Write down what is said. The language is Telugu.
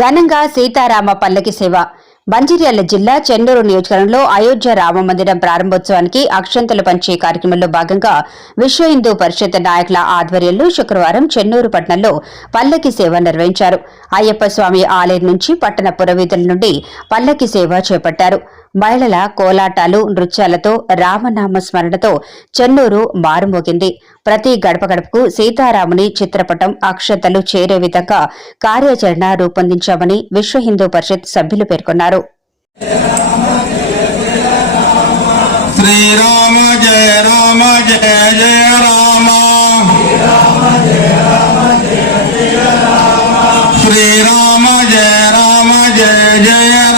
ఘనంగా సీతారామ పల్లకి సేవ. మంచిర్యాల జిల్లా చెన్నూరు నియోజకవర్గంలో అయోధ్య రామ మందిరం ప్రారంభోత్సవానికి అక్షంతలు పంచే కార్యక్రమంలో భాగంగా విశ్వ హిందూ పరిషత్ నాయకుల ఆధ్వర్యంలో శుక్రవారం చెన్నూరు పట్టణంలో పల్లకి సేవ నిర్వహించారు. అయ్యప్ప స్వామి ఆలయం నుంచి పట్టణ పురవీధుల నుండి పల్లకి సేవ చేపట్టారు. మహిళల కోలాటాలు నృత్యాలతో రామనామ స్మరణతో చెన్నూరు మారుమోగింది. ప్రతి గడప గడపకు సీతారాముని చిత్రపటం అక్షతలు చేరే విధంగా కార్యాచరణ రూపొందించామని విశ్వ హిందూ పరిషత్ సభ్యులు పేర్కొన్నారు. శ్రీరామ జయ రామ జయ జయ రామ. శ్రీరామ జయ రామ జయ జయ రామ.